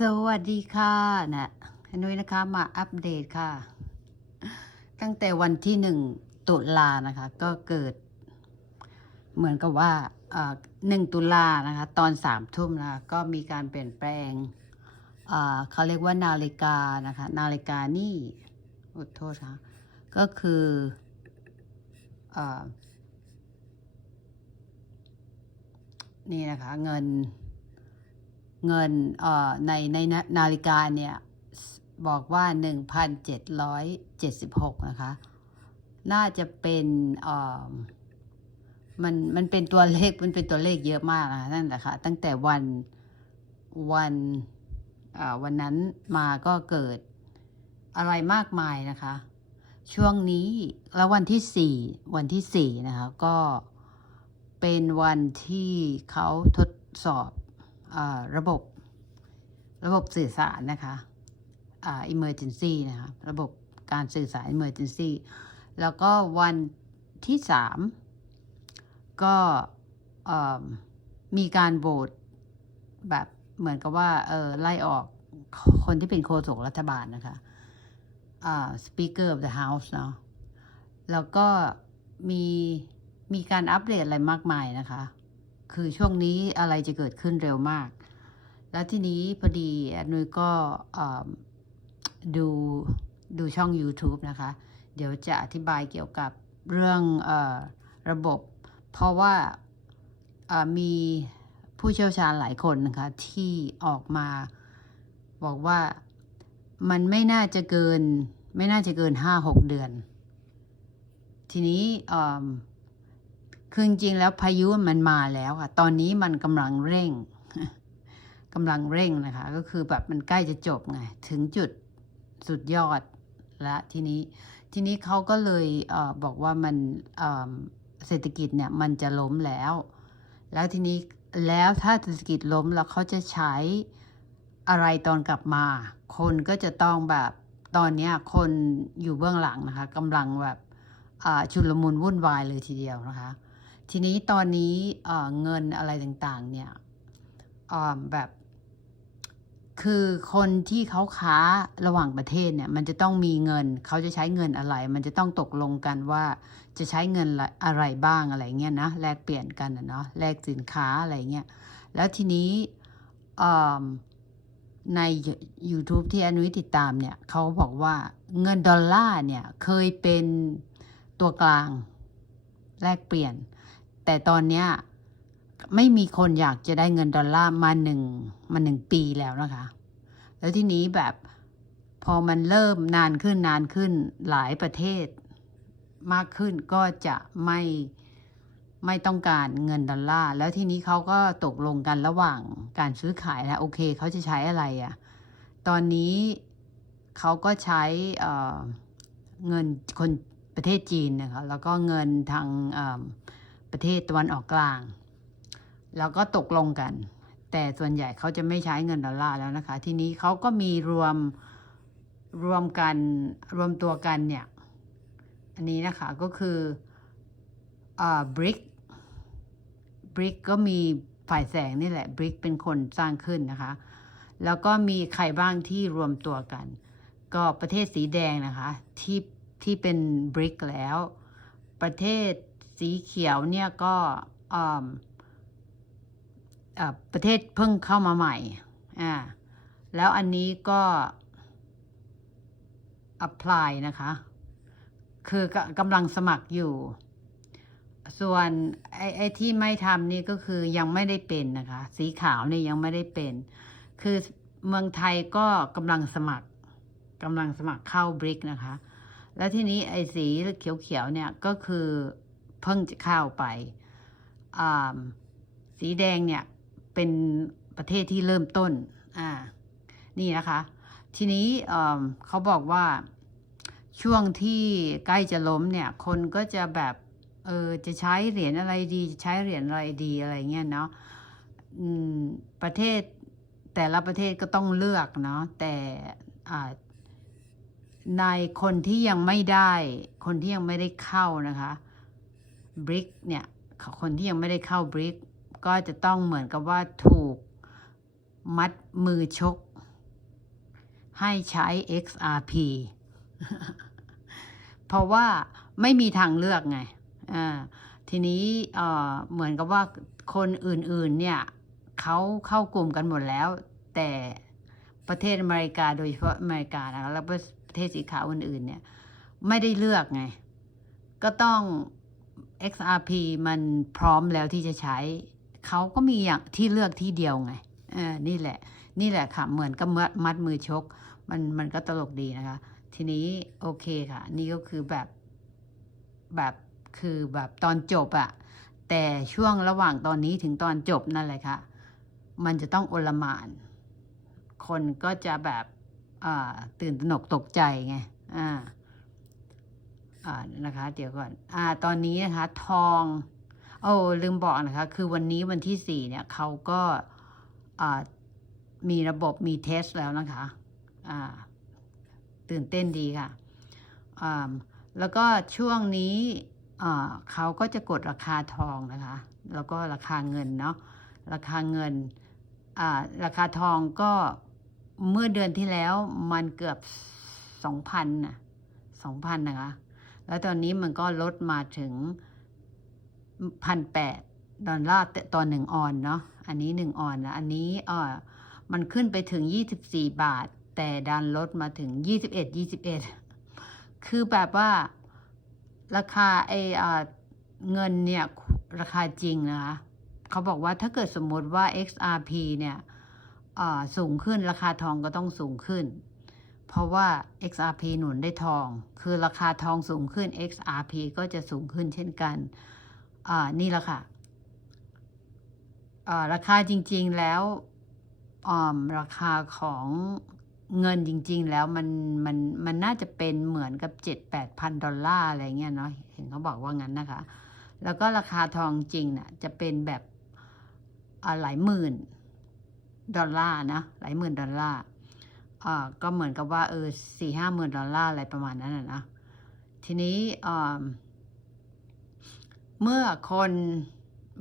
สวัสดีค่ะนะนุ้ยนะคะมาอัปเดตค่ะ ตั้งแต่วันที่หนึ่งตุลานะคะ ก็เกิด เหมือนกับว่าหนึ่งตุลานะคะ ตอนสามทุ่มนะคะก็มีการเปลี่ยนแปลงอ่าเขาเรียกว่านาฬิกานะคะ นาฬิกานี่อดโทษค่ะก็คืออนี่นะคะ เงิน เงินในในนาฬิกาเนี่ยบอกว่า 1,776 นะคะ น่าจะเป็นมันมันเป็นตัวเลขมันเป็นตัวเลขเยอะมากนะคะนั่นแหละค่ะ ตั้งแต่วันวันวันนั้นมาก็เกิดอะไรมากมายนะคะ ช่วงนี้แล้ววันที่สี่วันที่สี่นะคะ ก็เป็นวันที่เขาทดสอบ ระบบระบบสื่อสารนะคะอ่า emergency นะคะ ระบบการสื่อสาร emergency แล้วก็วันที่สามก็มีการโหวตแบบเหมือนกับว่าเออไล่ออกคนที่เป็นโฆษกรัฐบาลนะคะอ่า speaker of the house เนาะแล้วก็มีมีการอัปเดตอะไรมากมายนะคะ คือช่วงนี้อะไรจะเกิดขึ้นเร็วมาก แล้วทีนี้พอดีนุ้ยก็ดูดูช่อง YouTube นะคะ เดี๋ยวจะอธิบายเกี่ยวกับเรื่องอระบบ เพราะว่ามีผู้เชี่ยวชาญหลายคนนะคะ ที่ออกมาบอกว่ามันไม่น่าจะเกิน ไม่น่าจะเกินห้าหกเดือน ทีนี้ คือจริงแล้วพายุมันมาแล้วค่ะ ตอนนี้มันกำลังเร่งกำลังเร่งนะคะ ก็คือแบบมันใกล้จะจบไง ถึงจุดสุดยอดและทีนี้ ทีนี้เขาก็เลยเอบอกว่ามันเเศรษฐกิจเนี่ยมันจะล้มแล้ว แล้วทีนี้แล้วถ้าเศรษฐกิจล้มแล้วเขาจะใช้อะไรตอนกลับมา คนก็จะต้องแบบตอนนี้คนอยู่เบื้องหลังนะคะกำลังแบบชุลมุนวุ่นวายเลยทีเดียวนะคะ ทีนี้ตอนนี้เงินอะไรต่างๆเนี่ยแบบคือคนที่เขาค้าระหว่างประเทศเนี่ย มันจะต้องมีเงิน เขาจะใช้เงินอะไร มันจะต้องตกลงกันว่าจะใช้เงินอะไรบ้างอะไรเงี้ยนะแลกเปลี่ยนกันนะเนาะแลกสินค้าอะไรเงี้ยแล้วทีนี้ใน YouTube ที่อนุติดตามเนี่ยเขาบอกว่าเงินดอลลาร์เนี่ยเคยเป็นตัวกลางแลกเปลี่ยน แต่ตอนเนี้ยไม่มีคนอยากจะได้เงินดอลลาร์มาหนึ่งมาหนึ่งปีแล้วนะคะ แล้วทีนี้แบบพอมันเริ่มนานขึ้นนานขึ้นหลายประเทศมากขึ้นก็จะไม่ไม่ต้องการเงินดอลลาร์แล้วทีนี้เขาก็ตกลงกันระหว่างการซื้อขายนะโอเคเขาจะใช้อะไรอะ่ะตอนนี้เขาก็ใช้เเงินคนประเทศจีนนะคะแล้วก็เงินทาง ประเทศตะวันออกกลาง แล้วก็ตกลงกัน แต่ส่วนใหญ่เขาจะไม่ใช้เงินดอลลาร์แล้วนะคะ ทีนี้เขาก็มีรวมรวมกันรวมตัวกันเนี่ยอันนี้นะคะก็คืออ่าบริกบริกก็มีฝ่ายแสงนี่แหละบริกเป็นคนสร้างขึ้นนะคะ แล้วก็มีใครบ้างที่รวมตัวกัน ก็ประเทศสีแดงนะคะ ที่ที่เป็นบริกแล้ว ประเทศ สีเขียวเนี่ยก็ประเทศเพิ่งเข้ามาใหม่อ่าแล้วอันนี้ก็ apply นะคะ คือกำลังสมัครอยู่ ส่วนไอ้ไอที่ไม่ทำนี่ก็คือยังไม่ได้เป็นนะคะ สีขาวนี่ยังไม่ได้เป็น คือเมืองไทยก็กำลังสมัครกำลังสมัครเข้าบริกนะคะ แล้วที่นี้ไอ้สีเขียวๆเนี่ยก็คือ เพิ่งจะเข้าไป สีแดงเนี่ยเป็นประเทศที่เริ่มต้น อ่า นี่นะคะ ทีนี้เขาบอกว่าช่วงที่ใกล้จะล้มเนี่ย คนก็จะแบบ เออ จะใช้เหรียญอะไรดี จะใช้เหรียญอะไรดีอะไรเงี้ยเนาะประเทศแต่ละประเทศก็ต้องเลือกเนาะ แต่ในคนที่ยังไม่ได้ คนที่ยังไม่ได้เข้านะคะ บริกเนี่ยคนที่ยังไม่ได้เข้าบริกก็จะต้องเหมือนกับว่าถูกมัดมือชก ให้ใช้ XRP เพราะว่าไม่มีทางเลือกไงอ่าทีนี้เอ่อเหมือนกับว่าคนอื่นๆเนี่ยเขาเข้ากลุ่มกันหมดแล้ว แต่ประเทศอเมริกาโดยเฉพาะอเมริกานะแล้วประเทศสีขาวอื่นๆเนี่ยไม่ได้เลือกไง ก็ต้อง XRP มันพร้อมแล้วที่จะใช้ เขาก็มีอย่างที่เลือกที่เดียวไงเออนี่แหละ นี่แหละค่ะ เหมือนกับมัดมัดมือชก มันมันก็ตลกดีนะคะ ทีนี้โอเคค่ะ นี่ก็คือแบบแบบคือแบบตอนจบอะแต่ช่วงระหว่างตอนนี้ถึงตอนจบนั่นแหละค่ะ มันจะต้องโอลมาน คนก็จะแบบอ่าตื่นตระหนกตกใจไงอ่า อ่านะคะ เดี๋ยวก่อน อ่า ตอนนี้นะคะ ทอง โอ้ลืมบอกนะคะ คือวันนี้วันที่สี่เนี่ยเขาก็อ่ามีระบบมีเทสแล้วนะคะ อ่า ตื่นเต้นดีค่ะอ่าแล้วก็ช่วงนี้อ่าเขาก็จะกดราคาทองนะคะ แล้วก็ราคาเงินเนาะ ราคาเงิน อ่า ราคาทองก็เมื่อเดือนที่แล้วมันเกือบสองพันนะสองพันนะคะ แล้วตอนนี้มันก็ลดมาถึงพันแปดดอลลาร์ต่อหนึ่งออนเนาะ อันนี้หนึ่งออนนะอันนี้เออมันขึ้นไปถึงยี่สิบสี่บาท แต่ดันลดมาถึงยี่สิบเอ็ดยี่สิบเอ็ดคือแบบว่าราคาไอเออเงินเนี่ยราคาจริงนะคะเขาบอกว่าถ้าเกิดสมมติว่า XRP เนี่ยสูงขึ้นราคาทองก็ต้องสูงขึ้น เพราะว่า XRP หนุนได้ทอง คือราคาทองสูงขึ้น XRP ก็จะสูงขึ้นเช่นกัน อ่า นี่แหละค่ะ อ่า ราคาจริง ๆ แล้วอ่าราคาของเงินจริง ๆ แล้วมันมันมันน่าจะเป็นเหมือนกับเจ็ดแปดพันดอลลาร์อะไรเงี้ยเนาะ เห็นเขาบอกว่างั้นนะคะ แล้วก็ราคาทองจริงน่ะจะเป็นแบบอ่าหลายหมื่นดอลลาร์นะ หลายหมื่นดอลลาร์ อ่าก็เหมือนกับว่าเออสี่ห้าหมื่นดอลลาร์อะไรประมาณนั้นนะนะทีนี้อ่าเมื่อคน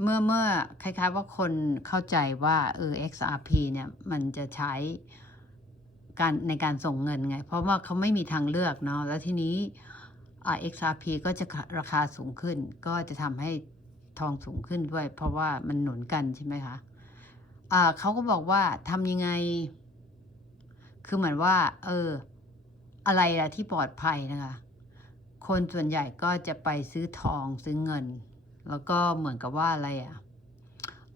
เมื่อเมื่อคล้ายๆว่าคนเข้าใจว่าเออ XRP เนี่ย มันจะใช้การในการส่งเงินไง เพราะว่าเขาไม่มีทางเลือกเนาะแล้วทีนี้อ่า XRP ก็จะราคาสูงขึ้น ก็จะทำให้ทองสูงขึ้นด้วย เพราะว่ามันหนุนกันใช่ไหมคะอ่าเขาก็บอกว่าทำยังไง คือเหมือนว่า เออ อะไรละที่ปลอดภัยนะคะ คนส่วนใหญ่ก็จะไปซื้อทองซื้อเงิน แล้วก็เหมือนกับว่าอะไรอะ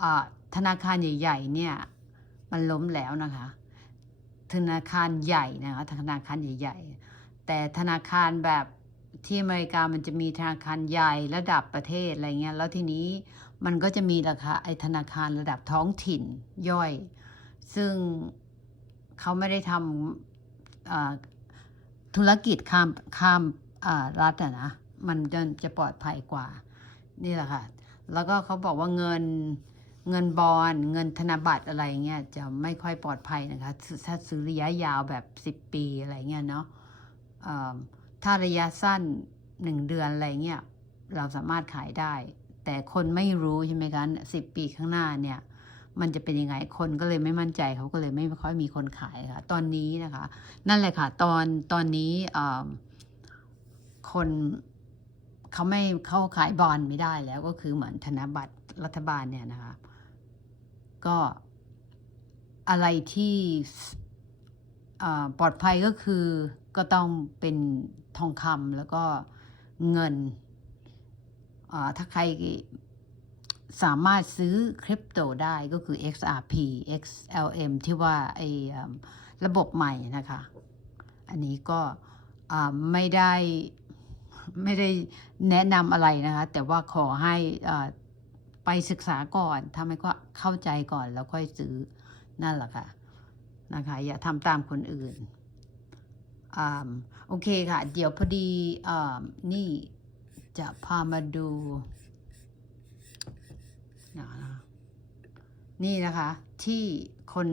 อ่าธนาคารใหญ่ๆเนี่ย มันล้มแล้วนะคะ ธนาคารใหญ่นะคะธนาคารใหญ่ๆ แต่ธนาคารแบบที่อเมริกามันจะมีธนาคารใหญ่ระดับประเทศอะไรเงี้ย แล้วทีนี้มันก็จะมีราคาไอธนาคารระดับท้องถิ่นย่อย ซึ่ง เขาไม่ได้ทำธุรกิจข้ามข้ามรัฐอะนะมันจะจะปลอดภัยกว่า นี่แหละค่ะ แล้วก็เขาบอกว่าเงินเงินบอลเงินธนบัตรอะไรเงี้ยจะไม่ค่อยปลอดภัยนะคะ ถ้าซื้อระยะยาวแบบสิบปีอะไรเงี้ยเนาะถ้าระยะสั้นหนึ่งเดือนอะไรเงี้ยเราสามารถขายได้ แต่คนไม่รู้ใช่ไหมคะสิบปีข้างหน้าเนี่ย มันจะเป็นยังไงคนก็เลยไม่มั่นใจเขาก็เลยไม่ค่อยมีคนขายค่ะ ตอนนี้นะคะ นั่นแหละค่ะ ตอนตอนนี้คนเขาไม่เข้าขายบอลไม่ได้แล้วก็คือเหมือนธนบัตรรัฐบาลเนี่ยนะคะ ก็อะไรที่ปลอดภัยก็คือก็ต้องเป็นทองคำแล้วก็เงินถ้าใคร สามารถซื้อคริปโตได้ก็คือ XRP XLM ที่ว่าไอ้ระบบใหม่นะคะ อันนี้ก็ไม่ได้ไม่ได้แนะนำอะไรนะคะ แต่ว่าขอให้ไปศึกษาก่อนทำให้ก็เข้าใจก่อนแล้วค่อยซื้อนั่นแหละค่ะนะคะ อย่าทำตามคนอื่นอโอเคค่ะ เดี๋ยวพอดีอนี่จะพามาดู นี่นะคะ ที่คน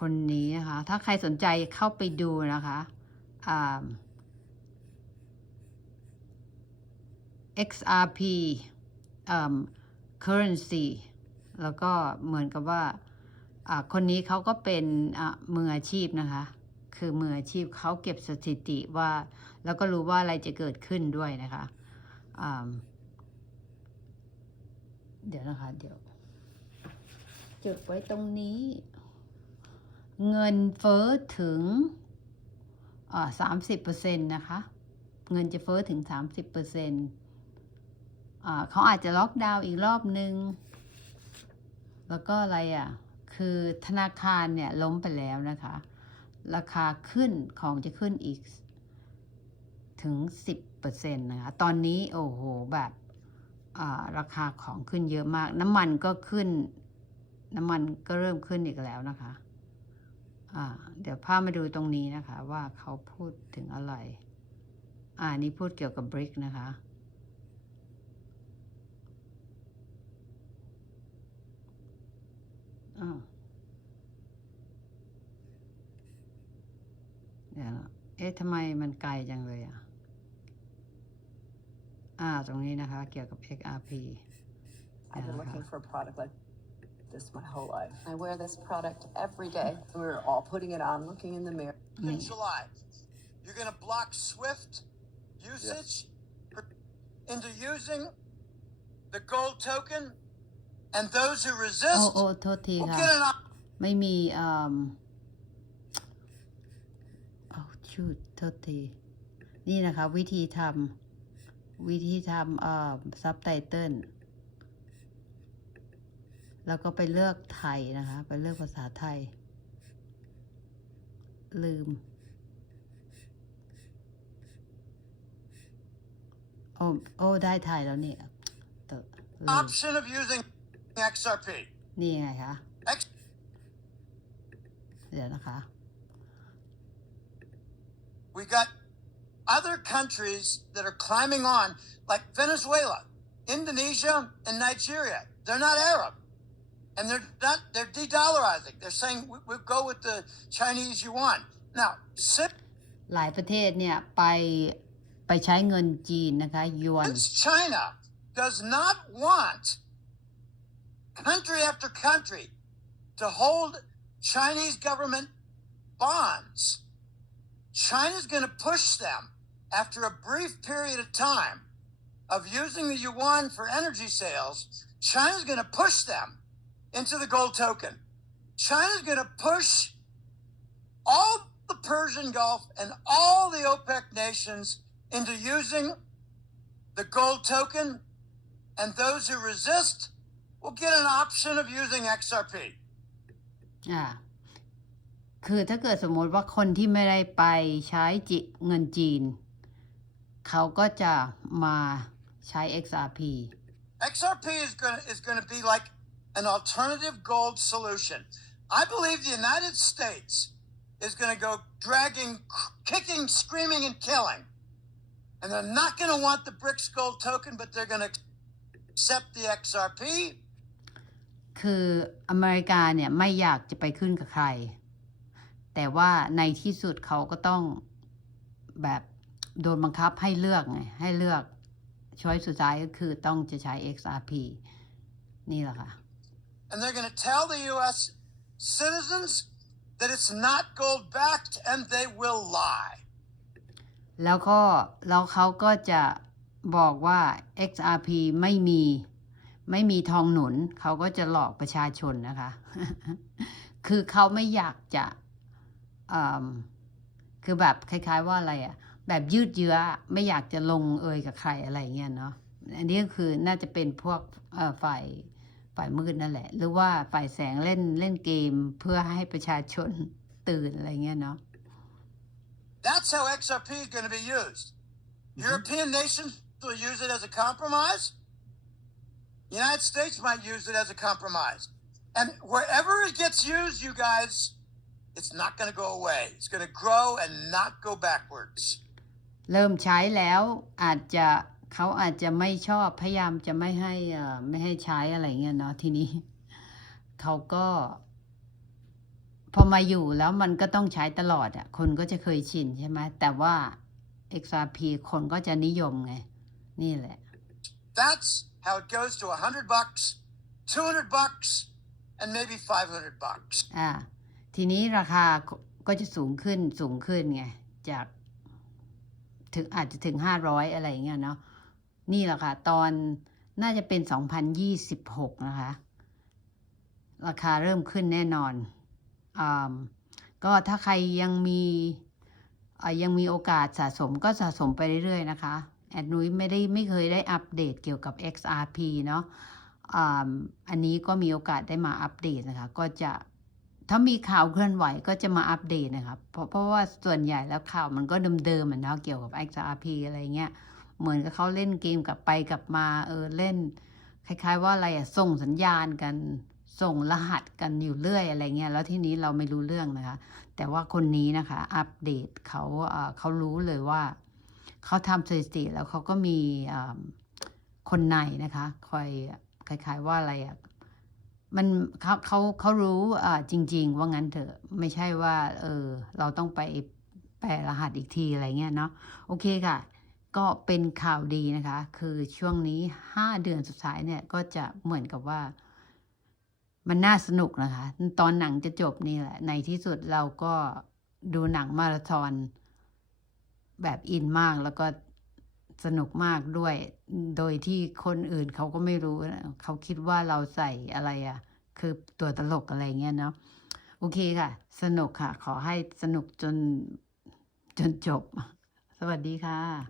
คนนี้นะคะ ถ้าใครสนใจเข้าไปดูนะคะ XRP currency แล้วก็เหมือนกับว่าคนนี้เขาก็เป็นมืออาชีพนะคะ คือมืออาชีพเขาเก็บสถิติว่า แล้วก็รู้ว่าอะไรจะเกิดขึ้นด้วยนะคะ เดี๋ยวนะคะ เดี๋ยวจดไว้ตรงนี้ เงินเฟ้อถึงสามสิบเปอร์เซ็นต์นะคะ เงินจะเฟ้อถึงสามสิบเปอร์เซ็นต์เขาอาจจะล็อกดาวน์อีกรอบนึง แล้วก็อะไรอะ คือธนาคารเนี่ยล้มไปแล้วนะคะ ราคาขึ้นของจะขึ้นอีกถึง 10%นะคะ ตอนนี้โอ้โหแบบ ราคาของขึ้นเยอะมาก น้ำมันก็ขึ้น น้ำมันก็เริ่มขึ้นอีกแล้วนะคะอ่าเดี๋ยวพามาดูตรงนี้นะคะ ว่าเขาพูดถึงอะไร อ่านี่พูดเกี่ยวกับบริกนะคะอ้าวเดี๋ยวเอ๊ะทำไมมันไกลจังเลยอะอ่า ตรงนี้นะคะ เกี่ยวกับ XRP I've been Yeah. looking for a product like this my whole life. I wear this product every day. We're all putting it on, looking in the mirror. นี่ in July. You're going to block SWIFT usage into using the gold token, and those who โอ้ resist โอ้โทษที will ค่ะ get an op- ไม่มีอ่าเอาชูดโทษที นี่นะคะ วิธีทำ วิธีทำอ่าซับไตเติลแล้วก็ไปเลือกไทยนะคะ ไปเลือกภาษาไทย ลืมโอ้โอ้ได้ไทยแล้วนี่เตอะลืม option of using XRP. นี่ไงคะ X เดี๋ยวนะคะ we got other countries that are climbing on, like Venezuela, Indonesia, and Nigeria. They're not Arab. And they're not, they're de-dollarizing. They're saying we, we'll go with the Chinese yuan. Now, since หลายประเทศเนี่ย ไปไปใช้เงินจีนนะคะยวน China does not want country after country to hold Chinese government bonds, China's going to push them after a brief period of time of using the yuan for energy sales. China's going to push them into the gold token. China's going to push all the Persian Gulf and all the OPEC nations into using the gold token, and those who resist will get an option of using XRP. อ่า คือถ้าเกิดสมมติว่าคนที่ไม่ได้ไปใช้จิเงินจีน เขาก็จะมาใช้ XRP XRP is going to, is going to be like an alternative gold solution. I believe the United States is going to go dragging, kicking, screaming, and killing. And they're not going to want the BRICS gold token, but they're going to accept the XRP. คืออเมริกาเนี่ยไม่อยากจะไปขึ้นกับใคร แต่ว่าในที่สุดเขาก็ต้องแบบ โดนบังคับให้เลือกไงให้เลือกช้อยสุดท้ายก็คือต้องจะใช้ XRP นี่แหละค่ะ And they're going to tell the U.S. citizens that it's not gold backed, and they will lie. แล้วก็แล้วเขาก็จะบอกว่า XRP ไม่มีไม่มีทองหนุน เขาก็จะหลอกประชาชนนะคะ คือเขาไม่อยากจะอืมคือแบบคล้าย ๆว่าอะไรอะ แบบยืดเยื้อไม่อยากจะลงเอยกับใครอะไรเงี้ยเนาะอันนี้ก็คือน่าจะเป็นพวกเอ่อฝ่ายฝ่ายมืดนั่นแหละ หรือว่าฝ่ายแสงเล่นเล่นเกมเพื่อให้ประชาชนตื่นอะไรเงี้ยเนาะ That's how XRP is going to be used. European nations will use it as a compromise. The United States might use it as a compromise. And wherever it gets used, you guys, it's not going to go away. It's going to grow and not go backwards. เริ่มใช้แล้วอาจจะเขาอาจจะไม่ชอบพยายามจะไม่ให้เอ่อไม่ให้ใช้อะไรเงี้ยเนาะทีนี้เขาก็ พอมาอยู่แล้วมันก็ต้องใช้ตลอดอะ่ะ คนก็จะเคยชินใช่ไหมแต่ว่า XRP คนก็จะนิยมไง นี่แหละ That's how it goes to 100 bucks, 200 bucks, and maybe 500 bucks. อ่า ทีนี้ราคาก็ก็จะสูงขึ้นสูงขึ้นไง จาก ถึงอาจจะถึงห้าร้อยอะไรอย่างเงี้ยเนาะนี่แหละค่ะ ตอนน่าจะเป็นสองพันยี่สิบหกนะคะ ราคาเริ่มขึ้นแน่นอนอ่าก็ถ้าใครยังมีอายังมีโอกาสสะสมก็สะสมไปเรื่อยๆนะคะ แอดนุ้ยไม่ได้ไม่เคยได้อัปเดตเกี่ยวกับ XRP เนาะอ่าอันนี้ก็มีโอกาสได้มาอัปเดตนะคะ ก็จะ ถ้ามีข่าวเคลื่อนไหวก็จะมาอัปเดตนะคะเพราะเพราะว่าส่วนใหญ่แล้วข่าวมันก็เดิมๆเหมือนเนาะเกี่ยวกับ XRP อะไรเงี้ย เหมือนกับเขาเล่นเกมกลับไปกลับมาเออเล่น คล้าย ๆ ว่าอะไรอะส่งสัญญาณกันส่งรหัสกันอยู่เรื่อยอะไรเงี้ยแล้วทีนี้เราไม่รู้เรื่องนะคะ แต่ว่าคนนี้นะคะ อัปเดตเขาเออเขารู้เลยว่าเขาทำสถิติแล้วเขาก็มีคนในนะคะ คอยคล้าย ๆว่าอะไรอะ มันเขาเขาเขารู้อ่าจริง ๆ ว่างั้นเถอะไม่ใช่ว่า เออ เราต้องไปแปลรหัสอีกทีอะไรเงี้ยเนาะโอเคค่ะ ก็เป็นข่าวดีนะคะ คือช่วงนี้ห้าเดือนสุดท้ายเนี่ย ก็จะเหมือนกับว่า มันน่าสนุกนะคะ ตอนหนังจะจบนี่แหละ ในที่สุดเราก็ดูหนังมาราธอนแบบอินมากแล้วก็ สนุกมากด้วย โดยที่คนอื่นเขาก็ไม่รู้ เขาคิดว่าเราใส่อะไรอะ คือตัวตลกอะไรเงี้ยเนาะ โอเคค่ะ สนุกค่ะ ขอให้สนุกจนจนจบ สวัสดีค่ะ